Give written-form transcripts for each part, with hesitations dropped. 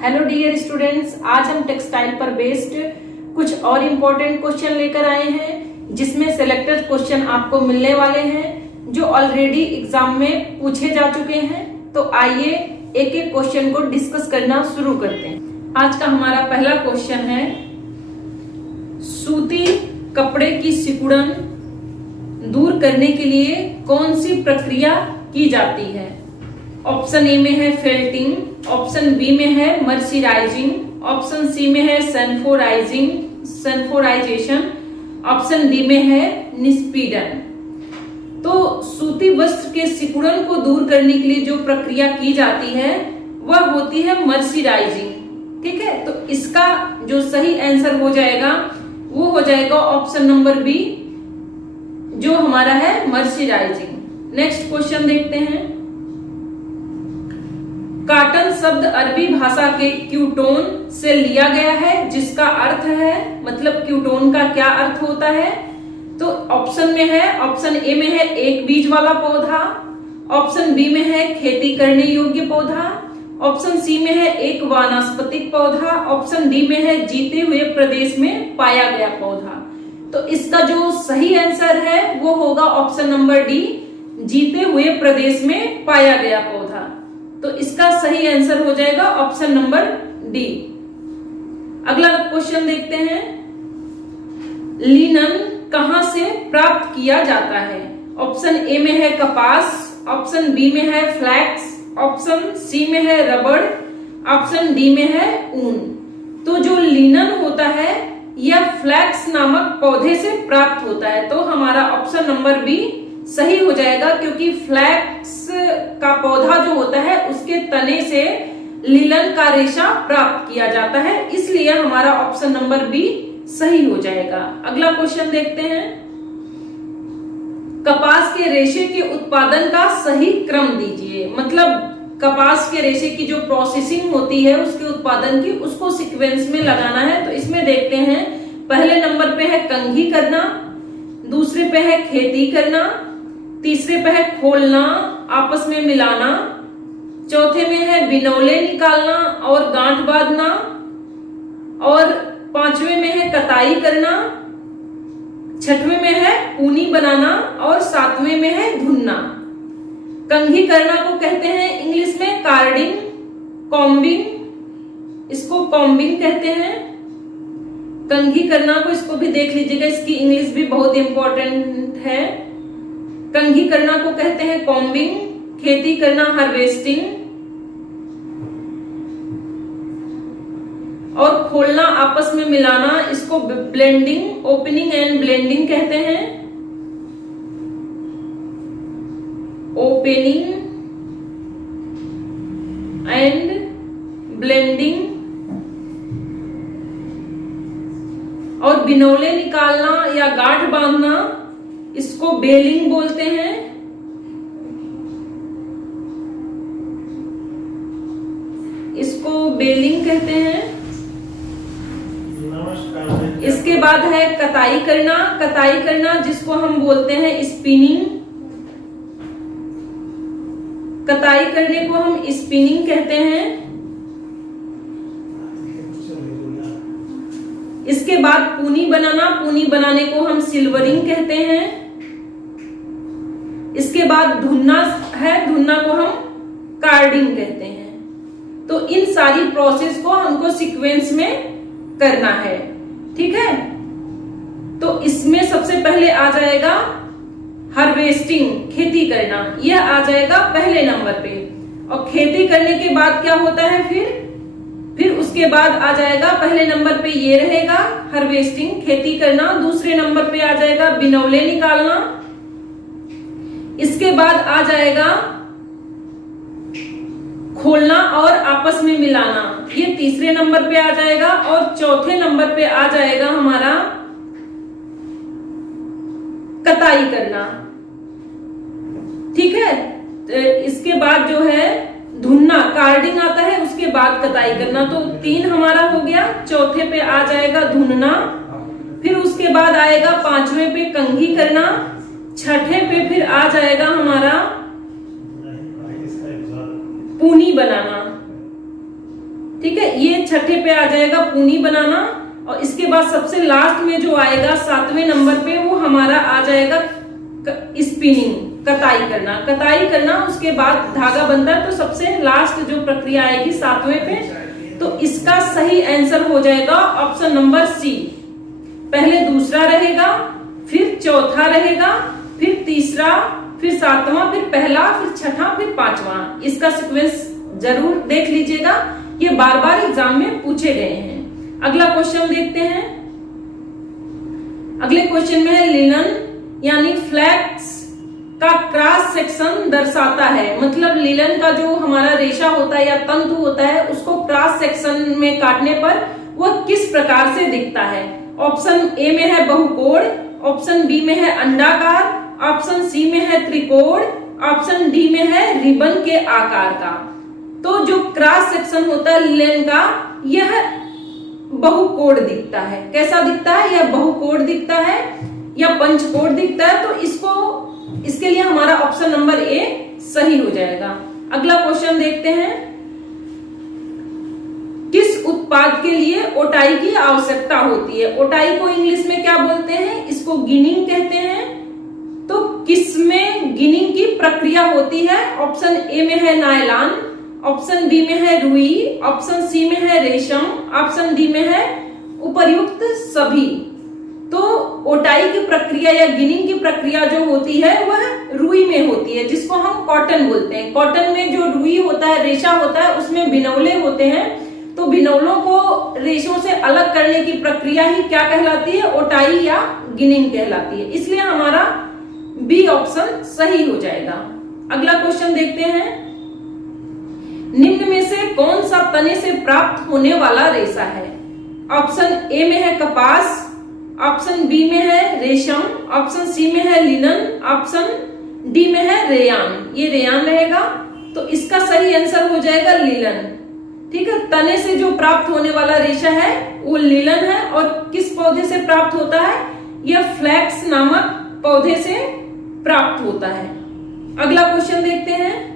Hello dear students, आज हम textile पर बेस्ड कुछ और इम्पोर्टेंट क्वेश्चन लेकर आए हैं जिसमें सिलेक्टेड क्वेश्चन आपको मिलने वाले हैं जो ऑलरेडी एग्जाम में पूछे जा चुके हैं। तो आइए एक एक क्वेश्चन को डिस्कस करना शुरू करते हैं। आज का हमारा पहला क्वेश्चन है, सूती कपड़े की सिकुड़न दूर करने के लिए कौन सी प्रक्रिया की जाती है। ऑप्शन ए में है फेल्टिंग, ऑप्शन बी में है मर्सराइजिंग, ऑप्शन सी में है सनफोराइजेशन, ऑप्शन डी में है निस्पीडन। तो सूती वस्त्र के सिकुड़न को दूर करने के लिए जो प्रक्रिया की जाती है वह होती है मर्सराइजिंग। ठीक है, तो इसका जो सही आंसर हो जाएगा वो हो जाएगा ऑप्शन नंबर बी, जो हमारा है मर्सराइजिंग। नेक्स्ट क्वेश्चन देखते हैं। कॉटन शब्द अरबी भाषा के क्यूटोन से लिया गया है जिसका अर्थ है, मतलब क्यूटोन का क्या अर्थ होता है। तो ऑप्शन में है, ऑप्शन ए में है एक बीज वाला पौधा, ऑप्शन बी में है खेती करने योग्य पौधा, ऑप्शन सी में है एक वानस्पतिक पौधा, ऑप्शन डी में है जीते हुए प्रदेश में पाया गया पौधा। तो इसका जो सही आंसर है वो होगा ऑप्शन नंबर डी, जीते हुए प्रदेश में पाया गया पौधा। तो इसका सही आंसर हो जाएगा ऑप्शन नंबर डी। अगला क्वेश्चन देखते हैं, लिनन कहां से प्राप्त किया जाता है। ऑप्शन ए में है कपास, ऑप्शन बी में है फ्लैक्स, ऑप्शन सी में है रबड़, ऑप्शन डी में है ऊन। तो जो लिनन होता है यह फ्लैक्स नामक पौधे से प्राप्त होता है। तो हमारा ऑप्शन नंबर बी सही हो जाएगा, क्योंकि फ्लैक्स का पौधा जो होता है उसके तने से लिनन का रेशा प्राप्त किया जाता है, इसलिए हमारा ऑप्शन नंबर बी सही हो जाएगा। अगला क्वेश्चन देखते हैं, कपास के रेशे के उत्पादन का सही क्रम दीजिए। मतलब कपास के रेशे की जो प्रोसेसिंग होती है उसके उत्पादन की, उसको सीक्वेंस में लगाना है। तो इसमें देखते हैं, पहले नंबर पे है कंघी करना, दूसरे पे है खेती करना, तीसरे पे है खोलना आपस में मिलाना, चौथे में है बिनौले निकालना और गांठ बांधना, और पांचवे में है कताई करना, छठवें में है ऊनी बनाना और सातवें में है धुनना। कंघी करना को कहते हैं इंग्लिश में कार्डिंग, कॉम्बिंग, इसको कॉम्बिंग कहते हैं। कंघी करना को इसको भी देख लीजिएगा, इसकी इंग्लिश भी बहुत इंपॉर्टेंट है। कंघी करना को कहते हैं कॉम्बिंग, खेती करना हार्वेस्टिंग, और खोलना आपस में मिलाना इसको ब्लेंडिंग, ओपनिंग एंड ब्लेंडिंग कहते हैं। Opening and blending. और बिनौले निकालना या गांठ बांधना इसको बेलिंग बोलते हैं। इसको बेलिंग कहते हैं। इसके बाद है कताई करना, कताई करना जिसको हम बोलते हैं स्पिनिंग। कताई करने को हम स्पिनिंग कहते हैं। इसके बाद पूनी बनाना, पूनी बनाने को हम सिल्वरिंग कहते हैं। इसके बाद धुनना है, धुनना को हम कार्डिंग कहते हैं। तो इन सारी प्रोसेस को हमको सीक्वेंस में करना है। ठीक है, तो इसमें सबसे पहले आ जाएगा हार्वेस्टिंग, खेती करना, यह आ जाएगा पहले नंबर पे। और खेती करने के बाद क्या होता है, फिर उसके बाद आ जाएगा पहले नंबर पे ये रहेगा हार्वेस्टिंग, खेती करना। दूसरे नंबर पे आ जाएगा बिनौले निकालना। इसके बाद आ जाएगा खोलना और आपस में मिलाना, ये तीसरे नंबर पे आ जाएगा। और चौथे नंबर पे आ जाएगा हमारा कताई करना। ठीक है, इसके बाद जो है धुनना, कार्डिंग आता है, उसके बाद कताई करना। तो तीन हमारा हो गया। चौथे पे आ जाएगा धुनना, फिर उसके बाद आएगा पांचवें पे कंघी करना, छठे पे फिर आ जाएगा हमारा पूनी बनाना। ठीक है, ये छठे पे आ जाएगा पूनी बनाना, और इसके बाद सबसे लास्ट में जो आएगा 7वें नंबर पे वो हमारा आ जाएगा स्पिनिंग, कताई करना। कताई करना उसके बाद धागा बनता है, तो सबसे लास्ट जो प्रक्रिया आएगी 7वें पे, तो इसका सही आंसर हो जाएगा ऑप्शन नंबर सी। पहले दूसरा रहेगा, फिर चौथा रहेगा, फिर तीसरा, फिर 7वां, फिर पहला, फिर छठा, फिर 5वां। इसका सीक्वेंस जरूर देख लीजिएगा, ये बार बार एग्जाम में पूछे गए हैं। अगला क्वेश्चन देखते हैं। अगले क्वेश्चन में है लिनन यानी फ्लैक्स का क्रॉस सेक्शन दर्शाता है। मतलब लिनन का जो हमारा रेशा होता है या तंतु होता है, उसको क्रॉस सेक्शन में काटने पर वह किस प्रकार से दिखता है। ऑप्शन ए में है बहुकोण, ऑप्शन बी में है अंडाकार, ऑप्शन सी में है त्रिकोण, ऑप्शन डी में है रिबन के आकार का। तो जो क्रॉस सेक्शन होता है लिनन का, यह बहुकोण दिखता है। कैसा दिखता है? यह बहुकोण दिखता है या पंचकोण दिखता है। तो इसके लिए हमारा ऑप्शन नंबर ए सही हो जाएगा। अगला क्वेश्चन देखते हैं। किस उत्पाद के लिए ओटाई की आवश्यकता होती है? ओटाई को इंग्लिश में क्या बोलते हैं? इसको गिनिंग कहते हैं। तो किसमें गिनिंग की प्रक्रिया होती है? ऑप्शन ए में है नायलॉन, ऑप्शन बी में है रुई, ऑप्शन सी में है रेशम, ऑप्शन डी में है उपर्युक्त सभी। तो ओटाई की प्रक्रिया या गिनिंग की प्रक्रिया जो होती है वह रुई में होती है, जिसको हम कॉटन बोलते हैं। कॉटन में जो रुई होता है, रेशा होता है, उसमें बिनौले होते हैं। तो बिनौलों को रेशों से अलग करने की प्रक्रिया ही क्या कहलाती है? ओटाई या गिनिंग कहलाती है। इसलिए हमारा बी ऑप्शन सही हो जाएगा। अगला क्वेश्चन देखते हैं। निम्न में से कौन सा तने से प्राप्त होने वाला रेशा है? ऑप्शन ए में है कपास, ऑप्शन बी में है रेशम, ऑप्शन सी में है लिनन, ऑप्शन डी में है रेयान। ये रेयान रहेगा। तो इसका सही आंसर हो जाएगा लिनन। ठीक है, तने से जो प्राप्त होने वाला रेशा है वो लिनन है। और किस पौधे से प्राप्त होता है? यह फ्लैक्स नामक पौधे से प्राप्त होता है। अगला क्वेश्चन देखते हैं।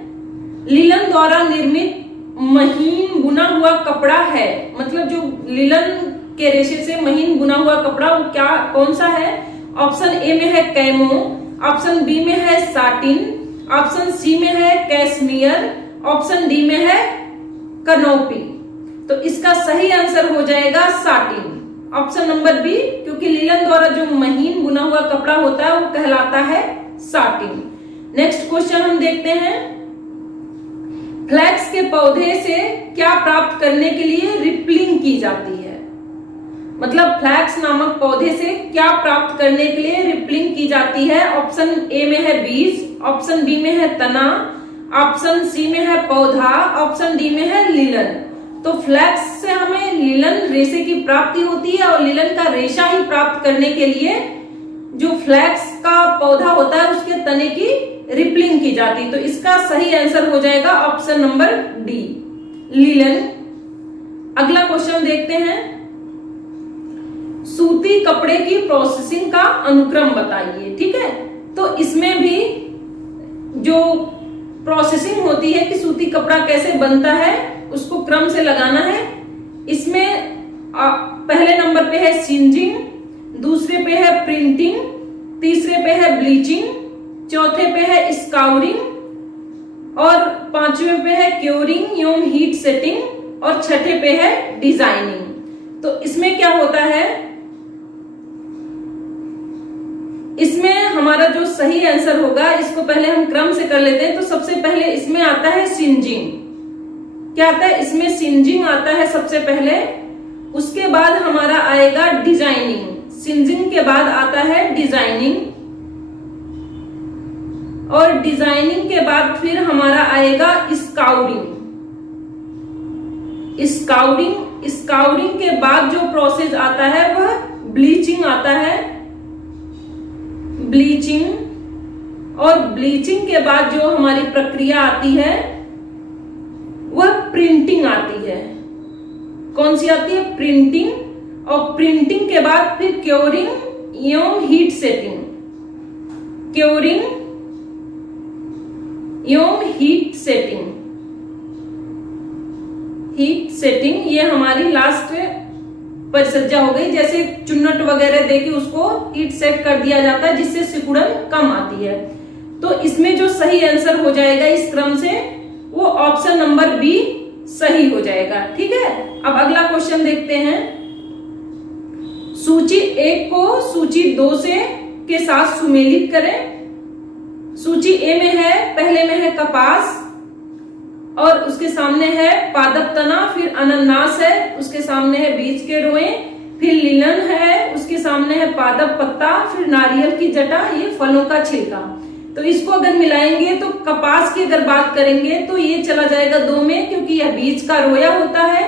लिनन द्वारा निर्मित महीन बुना हुआ कपड़ा है। मतलब जो लिनन के रेशे से महीन बुना हुआ कपड़ा वो कौन सा है? ऑप्शन ए में है कैमो, ऑप्शन बी में है साटिन, ऑप्शन सी में है कैश्मीर, ऑप्शन डी में है कनौपी। तो इसका सही आंसर हो जाएगा साटिन, ऑप्शन नंबर बी। क्योंकि लिनन द्वारा जो महीन बुना हुआ कपड़ा होता है वो कहलाता है साटिन। नेक्स्ट क्वेश्चन हम देखते हैं। फ्लैक्स के पौधे से क्या प्राप्त करने के लिए रिपलिंग की जाती है? मतलब फ्लैक्स नामक पौधे से क्या प्राप्त करने के लिए रिपलिंग की जाती है? ऑप्शन ए में है बीज, ऑप्शन बी में है तना, ऑप्शन सी में है पौधा, ऑप्शन डी में है लिनन। तो फ्लैक्स से हमें लिनन रेशे की प्राप्ति होती है और लिनन का रेशा ही प्राप्त करने के लिए जो फ्लैक्स का पौधा होता है उसके तने की रिपलिंग की जाती है। तो इसका सही आंसर हो जाएगा ऑप्शन नंबर डी, लिनन। अगला क्वेश्चन देखते हैं। सूती कपड़े की प्रोसेसिंग का अनुक्रम बताइए। ठीक है, तो इसमें भी जो प्रोसेसिंग होती है कि सूती कपड़ा कैसे बनता है उसको क्रम से लगाना है। इसमें पहले नंबर पे है सिंजिंग, दूसरे पे है प्रिंटिंग, तीसरे पे है ब्लीचिंग, चौथे पे है स्काउरिंग और पांचवें पे है क्योरिंग एवं हीट सेटिंग और छठे पे है डिजाइनिंग। तो इसमें क्या होता है? इसमें हमारा जो सही आंसर होगा, इसको पहले हम क्रम से कर लेते हैं। तो सबसे पहले इसमें आता है सिंजिंग। क्या आता है? इसमें सिंजिंग आता है सबसे पहले। उसके बाद हमारा आएगा डिजाइनिंग। सिंजिंग के बाद आता है डिजाइनिंग और डिजाइनिंग के बाद फिर हमारा आएगा स्काउरिंग। स्काउरिंग के बाद जो प्रोसेस आता है वह ब्लीचिंग आता है। ब्लीचिंग और ब्लीचिंग के बाद जो हमारी प्रक्रिया आती है वह प्रिंटिंग आती है। कौन सी आती है? प्रिंटिंग। और प्रिंटिंग के बाद फिर क्योरिंग एवं हीट सेटिंग। क्योरिंग एवं हीट सेटिंग। हीट सेटिंग, ये हमारी लास्ट परिसज्जा हो गई। जैसे चुन्नट वगैरह देके उसको हीट सेट कर दिया जाता है जिससे सिकुड़न कम आती है। तो इसमें जो सही आंसर हो जाएगा इस क्रम से वो ऑप्शन नंबर बी सही हो जाएगा। ठीक है, अब अगला क्वेश्चन देखते हैं। सूची 1 को सूची 2 से के साथ सुमेलित करें। सूची ए में है, पहले में है कपास और उसके सामने है पादप तना, फिर अनानास है, उसके सामने है बीज के रोए, फिर लिनन है, उसके सामने है पादप पत्ता, फिर नारियल की जटा, ये फलों का छिलका। तो इसको अगर मिलाएंगे तो कपास की अगर बात करेंगे तो ये चला जाएगा 2 में क्योंकि यह बीज का रोया होता है।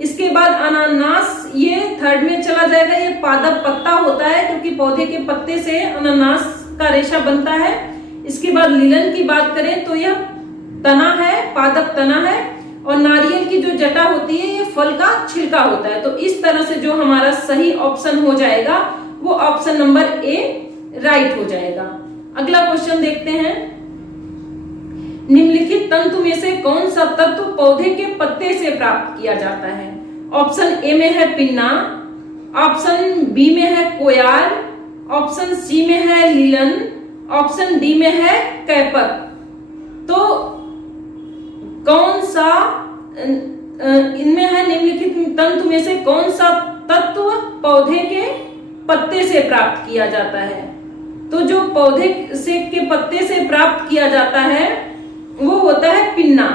इसके बाद अनानास ये 3rd में चला जाएगा, ये पादप पत्ता होता है क्योंकि पौधे के पत्ते से अनानास का रेशा बनता है। इसके बाद लिनन की बात करें तो यह तना है, पादप तना है, और नारियल की जो जटा होती है ये फल का छिलका होता है। तो इस तरह से जो हमारा सही ऑप्शन हो जाएगा वो ऑप्शन नंबर ए राइट हो जाएगा। अगला क्वेश्चन देखते हैं। निम्नलिखित तंतु में से कौन सा तत्व पौधे के पत्ते से प्राप्त किया जाता है? ऑप्शन ए में है पिन्ना, ऑप्शन बी में है कोयाल, ऑप्शन सी में है लीलन, ऑप्शन डी में है कैपर। तो कौन सा इनमें है निम्नलिखित तंतु में से कौन सा तत्व पौधे के पत्ते से प्राप्त किया जाता है? तो जो पौधे से के पत्ते से प्राप्त किया जाता है वो होता है पिन्ना।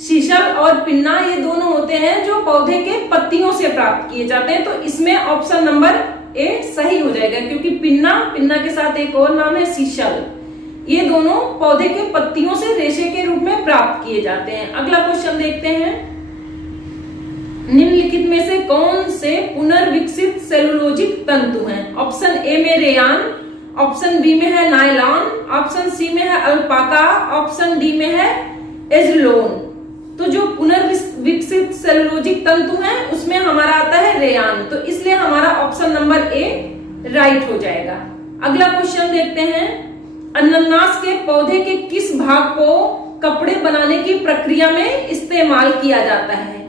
शीशल और पिन्ना ये दोनों होते हैं जो पौधे के पत्तियों से प्राप्त किए जाते हैं। तो इसमें ऑप्शन नंबर ए सही हो जाएगा क्योंकि पिन्ना के साथ एक और नाम है शीशल, ये दोनों पौधे के पत्तियों से रेशे के रूप में प्राप्त किए जाते हैं। अगला क्वेश्चन देखते हैं। निम्नलिखित में से कौन से पुनर्विकसित सेलुलोजिक तंतु हैं? ऑप्शन ए में रेयान, ऑप्शन बी में है नायलॉन, ऑप्शन सी में है अल्पाका, ऑप्शन डी में है एजलोन। तो जो पुनर्विकसित सेलुलोजिक तंतु हैं उसमें हमारा आता है रेयान, तो इसलिए हमारा ऑप्शन नंबर ए राइट हो जाएगा। अगला क्वेश्चन देखते हैं। अनानास के पौधे के किस भाग को कपड़े बनाने की प्रक्रिया में इस्तेमाल किया जाता है?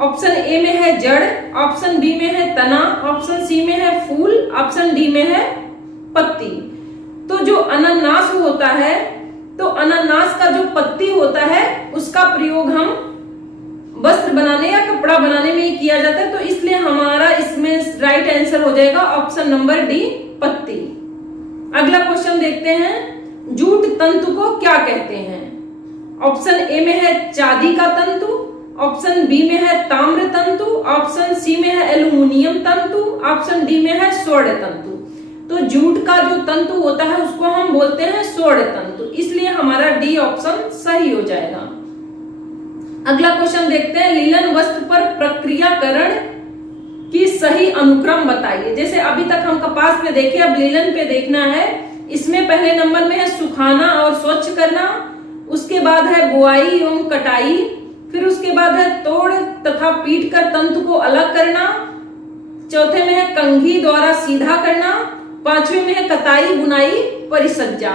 ऑप्शन ए में है जड़, ऑप्शन बी में है तना, ऑप्शन सी में है फूल, ऑप्शन डी में है पत्ती। तो जो अनानास होता है तो अनानास का जो पत्ती होता है उसका प्रयोग हम वस्त्र बनाने या कपड़ा बनाने में ही किया जाता है, तो इसलिए हमारा इसमें राइट आंसर हो जाएगा ऑप्शन नंबर डी पत्ती। अगला क्वेश्चन देखते हैं। जूट तंतु को क्या कहते हैं? ऑप्शन ए में है चांदी का तंतु, ऑप्शन बी में है ताम्र तंतु, ऑप्शन सी में है एल्यूमिनियम तंतु, ऑप्शन डी में है स्वर्ण तंतु। तो जूट का जो तंतु होता है उसको हम बोलते हैं स्वर्ण तंतु, इसलिए हमारा डी ऑप्शन सही हो जाएगा। अगला क्वेश्चन देखते हैं। लीलन वस्त्र पर प्रक्रियाकरण की सही अनुक्रम बताइए। जैसे अभी तक हम कपास पे देखे, अब लीलन पे देखना है। इसमें पहले नंबर में है सुखाना और स्वच्छ करना, उसके बाद है बुआई एवं कटाई, फिर उसके बाद है तोड़ तथा पीट कर तंतु को अलग करना, चौथे में है कंघी द्वारा सीधा करना, पांचवे में है कताई बुनाई परिसज्जा।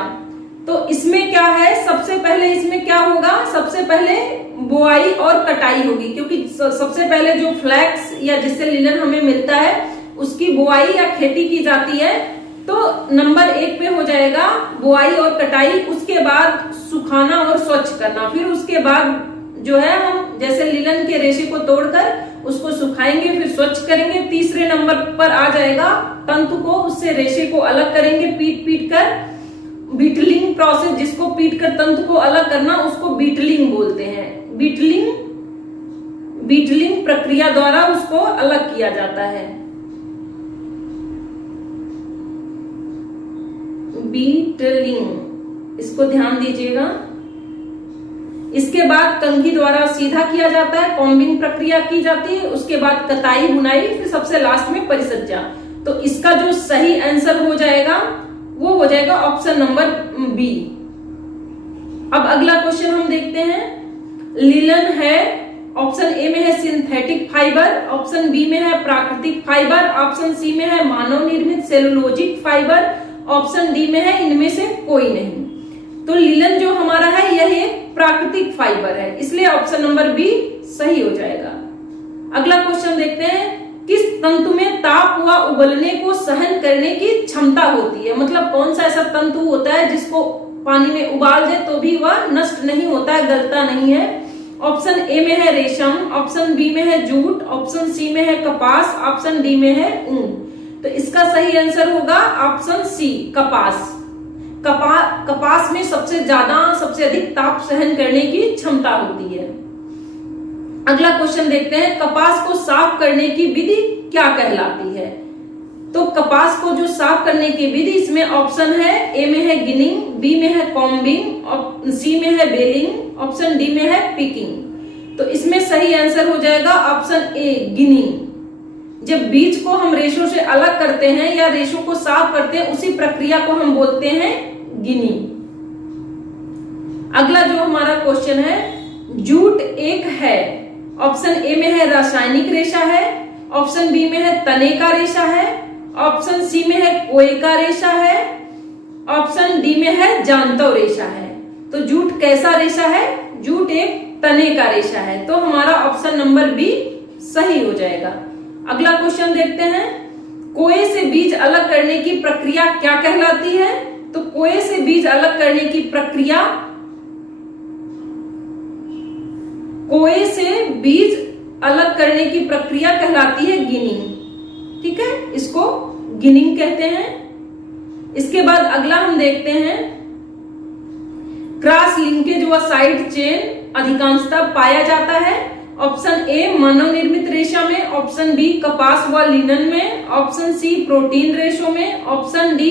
तो इसमें क्या है, सबसे पहले इसमें क्या होगा, सबसे पहले बुआई और कटाई होगी क्योंकि सबसे पहले जो फ्लैक्स या जिससे लिनन हमें मिलता है उसकी बुआई या खेती की जाती है। तो नंबर 1 पे हो जाएगा बुआई और कटाई, उसके बाद सुखाना और स्वच्छ करना, फिर उसके बाद जो है हम जैसे लिनन के रेशे को तोड़कर उसको सुखाएंगे फिर स्वच्छ करेंगे। तीसरे नंबर पर आ जाएगा तंतु को उससे रेशे को अलग करेंगे पीट कर, बीटलिंग प्रोसेस, जिसको पीट कर तंतु को अलग करना उसको बीटलिंग बोलते हैं। बीटलिंग प्रक्रिया द्वारा उसको अलग किया जाता है। बीटलिंग, इसको ध्यान दीजिएगा। इसके बाद कंघी द्वारा सीधा किया जाता है, कॉम्बिंग प्रक्रिया की जाती है, उसके बाद कताई बुनाई, फिर सबसे लास्ट में परिसज्जा। तो इसका जो सही आंसर हो जाएगा वो हो जाएगा ऑप्शन नंबर बी। अब अगला क्वेश्चन हम देखते हैं। लिनन है, ऑप्शन ए में है सिंथेटिक फाइबर, ऑप्शन बी में है प्राकृतिक फाइबर, ऑप्शन सी में है मानव निर्मित सेलुलोजिक फाइबर, ऑप्शन डी में है इनमें से कोई नहीं। तो लिनन जो हमारा है यह एक प्राकृतिक फाइबर है, इसलिए ऑप्शन नंबर बी सही हो जाएगा। अगला क्वेश्चन देखते हैं, किस तंतु में ताप व उबलने को सहन करने की क्षमता होती है? मतलब कौन सा ऐसा तंतु होता है जिसको पानी में उबाल दे तो भी वह नष्ट नहीं होता है, गलता नहीं है। ऑप्शन ए में है रेशम, ऑप्शन बी में है जूट, ऑप्शन सी में है कपास, ऑप्शन डी में है ऊन। तो इसका सही आंसर होगा ऑप्शन सी, कपास। कपास में सबसे अधिक ताप सहन करने की क्षमता होती है। अगला क्वेश्चन देखते हैं, कपास को साफ करने की विधि क्या कहलाती है? तो कपास को जो साफ करने की विधि, इसमें ऑप्शन है, ए में है गिनिंग, बी में है कॉम्बिंग, सी में है बेलिंग, ऑप्शन डी में है पिकिंग। तो इसमें सही आंसर हो जाएगा ऑप्शन ए, गिनिंग। जब बीज को हम रेशों से अलग करते हैं या रेशों को साफ करते हैं, उसी प्रक्रिया को हम बोलते हैं गिनिंग। अगला जो हमारा क्वेश्चन है, जूट एक है, ऑप्शन ए में है रासायनिक रेशा है, ऑप्शन बी में है तने का रेशा है, ऑप्शन सी में है कोय का रेशा है, ऑप्शन डी में है जानतव रेशा है। तो जूट कैसा रेशा है? जूट एक तने का रेशा है। तो हमारा ऑप्शन नंबर बी सही हो जाएगा। अगला क्वेश्चन देखते हैं, कोय से बीज अलग करने की प्रक्रिया क्या कहलाती है? तो कोय से बीज अलग करने की प्रक्रिया, कोय से बीज अलग करने की प्रक्रिया कहलाती है गिनिंग। ठीक है, इसको गिनिंग कहते हैं। इसके बाद अगला हम देखते हैं, क्रॉस लिंकेज व साइड चेन अधिकांशतः पाया जाता है। ऑप्शन ए मानव निर्मित रेशा में, ऑप्शन बी कपास व लिनन में, ऑप्शन सी प्रोटीन रेशों में, ऑप्शन डी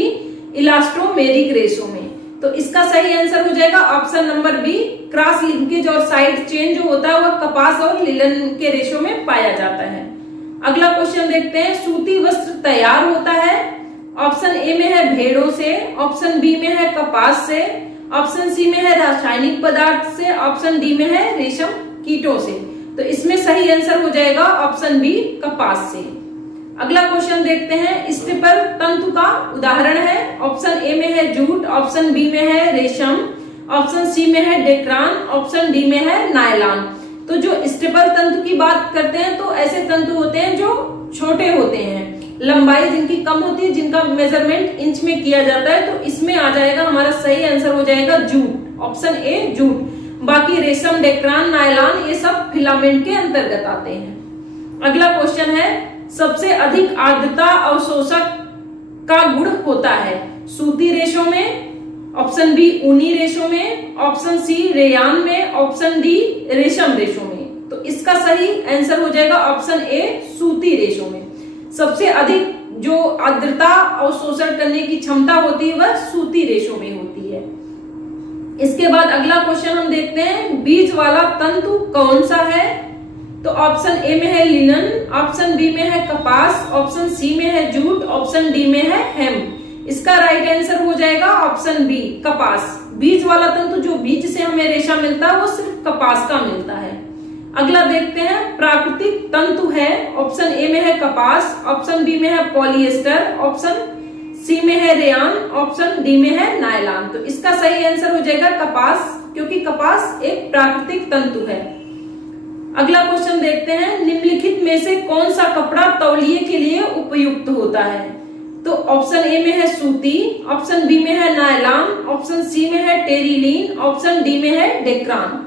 इलास्टोमेरिक रेशों में। तो इसका सही आंसर हो जाएगा option number B, cross linkage और साइड चेन जो होता है वह कपास और लिनन के रेशों में पाया जाता है। अगला क्वेश्चन देखते हैं, सूती वस्त्र तैयार होता है। ऑप्शन ए में है भेड़ों से, ऑप्शन बी में है कपास से, ऑप्शन सी में है रासायनिक पदार्थ से, ऑप्शन डी में है रेशम कीटों से। तो इसमें सही आंसर हो जाएगा ऑप्शन बी, कपास से। अगला क्वेश्चन देखते हैं, स्टेपल तंतु का उदाहरण है। ऑप्शन ए में है जूट, ऑप्शन बी में है रेशम, ऑप्शन सी में है डेक्रान, ऑप्शन डी में है नायलॉन। तो जो स्टेपल तंतु की बात करते हैं तो ऐसे तंतु होते हैं जो छोटे होते हैं, लंबाई जिनकी कम होती है, जिनका मेजरमेंट इंच में किया जाता है। तो इसमें आ जाएगा हमारा सही आंसर हो जाएगा जूट, ऑप्शन ए जूट। बाकी रेशम, डेक्रान, नायलॉन ये सब फिलामेंट के अंतर्गत आते हैं। अगला क्वेश्चन है, सबसे अधिक आर्द्रता अवशोषक का गुण होता है सूती रेशों में, ऑप्शन बी ऊनी रेशों में, ऑप्शन सी रेयान में, ऑप्शन डी रेशम रेशों में। तो इसका सही आंसर हो जाएगा ऑप्शन ए, सूती रेशों में। सबसे अधिक जो आर्द्रता अवशोषण करने की क्षमता होती है वह सूती रेशों में होती है। इसके बाद अगला क्वेश्चन हम देखते हैं, बीज वाला तंतु कौन सा है? तो ऑप्शन ए में है लिनन, ऑप्शन बी में है कपास, ऑप्शन सी में है जूट, ऑप्शन डी में है हेम्प। इसका राइट आंसर हो जाएगा ऑप्शन बी, कपास। बीज वाला तंतु जो बीज से हमें रेशा मिलता है वो सिर्फ कपास का मिलता है। अगला देखते हैं, प्राकृतिक तंतु है। ऑप्शन ए में है कपास, ऑप्शन बी में है पॉलिएस्टर, ऑप्शन सी में है रेयान, ऑप्शन डी में है नायलॉन। तो इसका सही आंसर हो जाएगा कपास, क्योंकि कपास एक प्राकृतिक तंतु है। अगला क्वेश्चन देखते हैं, निम्नलिखित में से कौन सा कपड़ा तौलिए के लिए उपयुक्त होता है? तो ऑप्शन ए में है सूती, ऑप्शन बी में है नायलॉन, ऑप्शन सी में है टेरिलीन, ऑप्शन डी में है डेक्रान।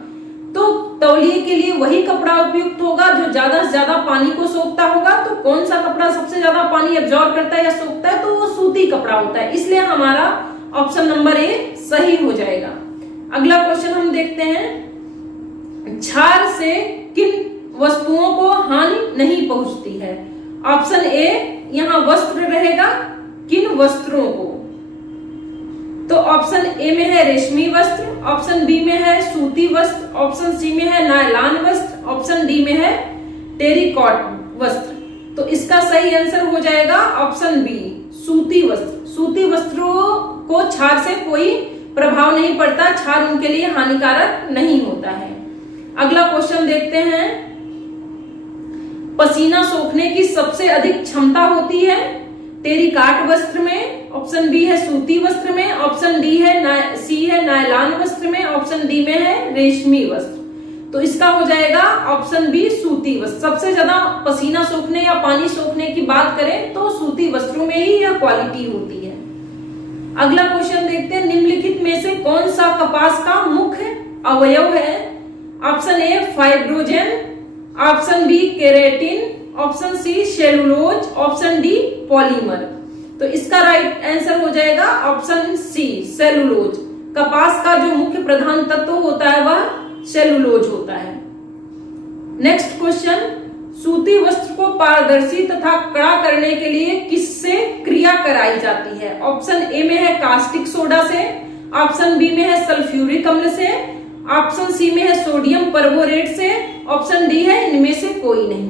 तो तौलिए के लिए वही कपड़ा उपयुक्त होगा जो ज्यादा से ज्यादा पानी को सोखता होगा। तो कौन सा कपड़ा सबसे ज्यादा पानी एब्जॉर्ब करता है या सोखता है? तो वो सूती कपड़ा होता है, इसलिए हमारा ऑप्शन नंबर ए सही हो जाएगा। अगला क्वेश्चन हम देखते हैं, क्षार से किन वस्तुओं को हानि नहीं पहुंचती है? ऑप्शन ए यहाँ वस्त्र रहेगा, किन वस्त्रों को? तो ऑप्शन ए में है रेशमी वस्त्र, ऑप्शन बी में है सूती वस्त्र, ऑप्शन सी में है नायलॉन वस्त्र, ऑप्शन डी में है टेरिकॉट वस्त्र। तो इसका सही आंसर हो जाएगा ऑप्शन बी, सूती वस्त्र। सूती वस्त्रों को क्षार से कोई प्रभाव नहीं पड़ता, क्षार उनके लिए हानिकारक नहीं होता है। अगला क्वेश्चन देखते हैं, पसीना सोखने की सबसे अधिक क्षमता होती है टेरिकॉट वस्त्र में, ऑप्शन बी है सूती वस्त्र में, ऑप्शन डी है सी है नायलॉन वस्त्र में, ऑप्शन डी में है रेशमी वस्त्र। तो इसका हो जाएगा ऑप्शन बी सूती वस्त्र। सबसे ज्यादा पसीना सोखने या पानी सोखने की बात करें तो सूती वस्त्रों में ही यह क्वालिटी होती है। अगला क्वेश्चन देखते हैं, निम्नलिखित में से कौन सा कपास का मुख्य अवयव है? Option A fibrinogen, option B keratin, option C cellulose, option D polymer. तो इसका राइट आंसर हो जाएगा ऑप्शन सी सेलुलोज। कपास का जो मुख्य प्रधान तत्व होता है वह सेलुलोज होता है। नेक्स्ट क्वेश्चन, सूती वस्त्र को पारदर्शी तथा कड़ा करने के लिए किससे क्रिया कराई जाती है? ऑप्शन ए में है कास्टिक सोडा से, ऑप्शन बी में है सल्फ्यूरिक अम्ल से, ऑप्शन सी में है सोडियम परबोरेट से, ऑप्शन डी है इनमें से कोई नहीं।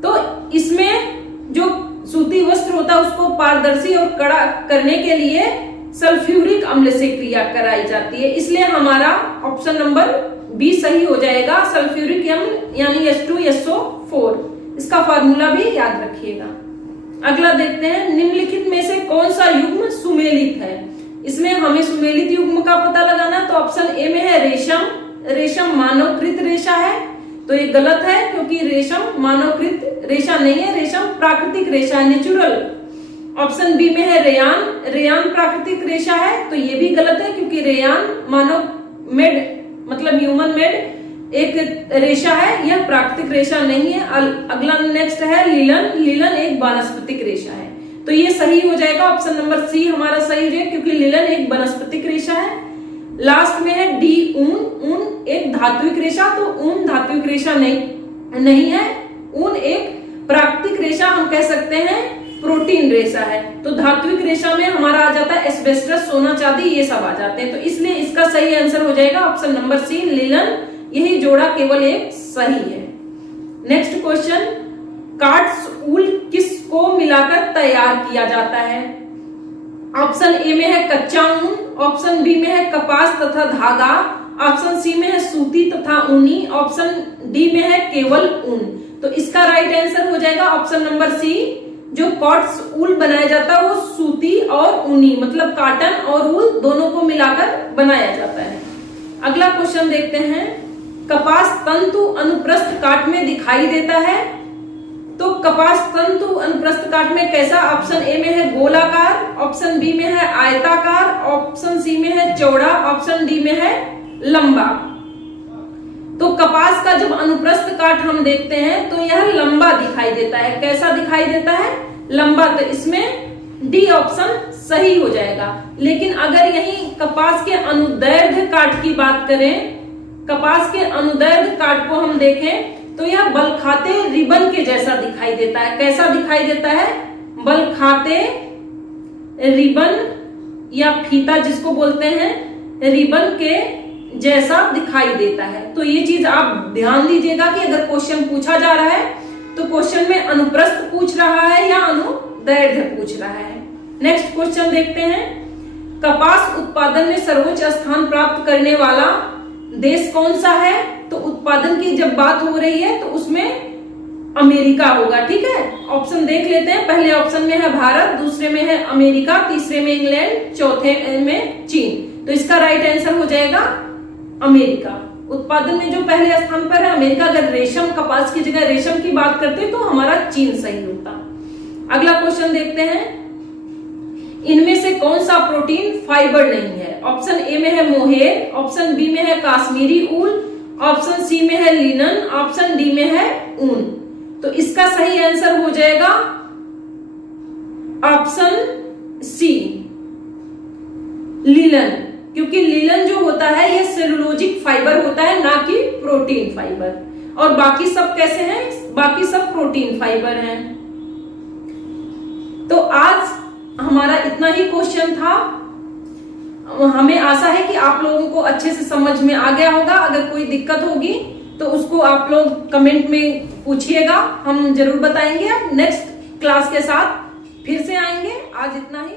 तो इसमें जो सूती वस्त्र होता है उसको पारदर्शी और कड़ा करने के लिए सल्फ्यूरिक अम्ल से क्रिया कराई जाती है, इसलिए हमारा ऑप्शन नंबर बी सही हो जाएगा, सल्फ्यूरिक अम्ल यानी H2SO4। इसका फार्मूला भी याद रखिएगा। अगला देखते हैं, निम्नलिखित में से कौन सा युग्म सुमेलित है? इसमें हमें सुमेलित युग्म का पता लगाना, तो ऑप्शन ए में है रेशम। रेशम मानवकृत रेशा है, तो ये गलत है क्योंकि रेशम मानवकृत रेशा नहीं है, रेशम प्राकृतिक रेशा है, नेचुरल। ऑप्शन बी में है रेयान। रेयान प्राकृतिक रेशा है, तो ये भी गलत है क्योंकि रेयान मानव मेड मतलब ह्यूमन मेड एक रेशा है, यह प्राकृतिक रेशा नहीं है। अगला नेक्स्ट है लिलन। लिलन एक वानस्पतिक रेशा है, तो ये सही हो जाएगा, ऑप्शन नंबर सी हमारा सही है क्योंकि लिलन एक वनस्पतिक रेशा है। लास्ट में है डी ऊन। ऊन एक धात्विक रेशा, तो ऊन धात्विक रेशा नहीं है। ऊन एक प्राकृतिक रेशा, हम कह सकते हैं प्रोटीन रेशा है। तो धात्विक रेशा में हमारा आ जाता है एस्बेस्टस, सोना चांदी, ये सब आ जाते हैं, तो इसलिए इसका सही आंसर हो जाएगा ऑप्शन नंबर सी लिलन। यही जोड़ा केवल एक सही है। नेक्स्ट क्वेश्चन, कार्ड्स ऊल किसको मिलाकर तैयार किया जाता है? ऑप्शन ए में है कच्चा ऊन, ऑप्शन बी में है कपास तथा धागा, ऑप्शन सी में है सूती तथा ऊनी, ऑप्शन डी में है केवल ऊन। तो इसका राइट आंसर हो जाएगा ऑप्शन नंबर सी। जो कॉट्स ऊल बनाया जाता है वो सूती और ऊनी मतलब कॉटन और ऊल दोनों को मिलाकर बनाया जाता है। अगला क्वेश्चन देखते हैं, कपास तंतु अनुप्रस्थ काट में दिखाई देता है, तो कपास तंतु अनुप्रस्थ काट में कैसा? ऑप्शन ए में है गोलाकार, ऑप्शन बी में है आयताकार, ऑप्शन सी में है चौड़ा, ऑप्शन डी में है लंबा। तो कपास का जब अनुप्रस्थ काट हम देखते हैं तो यह लंबा दिखाई देता है। कैसा दिखाई देता है? लंबा। तो इसमें डी ऑप्शन सही हो जाएगा। लेकिन अगर यही कपास के अनुदैर्ध्य काट की बात करें, कपास के अनुदैर्ध्य काट को हम देखें तो यह बलखाते रिबन के जैसा दिखाई देता है। कैसा दिखाई देता है? बलखाते रिबन या फीता जिसको बोलते हैं, रिबन के जैसा दिखाई देता है। तो ये चीज आप ध्यान दीजिएगा कि अगर क्वेश्चन पूछा जा रहा है तो क्वेश्चन में अनुप्रस्थ पूछ रहा है या अनुदैर्ध्य पूछ रहा है। नेक्स्ट क्वेश्चन देखते हैं, कपास उत्पादन में सर्वोच्च स्थान प्राप्त करने वाला देश कौन सा है? तो उत्पादन की जब बात हो रही है तो उसमें अमेरिका होगा। ठीक है, ऑप्शन देख लेते हैं। पहले ऑप्शन में है भारत, दूसरे में है अमेरिका, तीसरे में इंग्लैंड, चौथे में चीन। तो इसका राइट आंसर हो जाएगा अमेरिका। उत्पादन में जो पहले स्थान पर है अमेरिका। अगर रेशम कपास की जगह रेशम की बात करते तो हमारा चीन सही होता। अगला क्वेश्चन देखते हैं, इनमें से कौन सा प्रोटीन फाइबर नहीं है? ऑप्शन ए में है मोहेर, ऑप्शन बी में है काश्मीरी ऊल, ऑप्शन सी में है लिनन, ऑप्शन डी में है ऊन। तो इसका सही आंसर हो जाएगा ऑप्शन सी लिनन, क्योंकि लिनन जो होता है ये सेलुलोजिक फाइबर होता है, ना कि प्रोटीन फाइबर। और बाकी सब कैसे हैं? बाकी सब प्रोटीन फाइबर हैं। तो आज हमारा इतना ही क्वेश्चन था। हमें आशा है कि आप लोगों को अच्छे से समझ में आ गया होगा। अगर कोई दिक्कत होगी तो उसको आप लोग कमेंट में पूछिएगा, हम जरूर बताएंगे। नेक्स्ट क्लास के साथ फिर से आएंगे। आज इतना ही।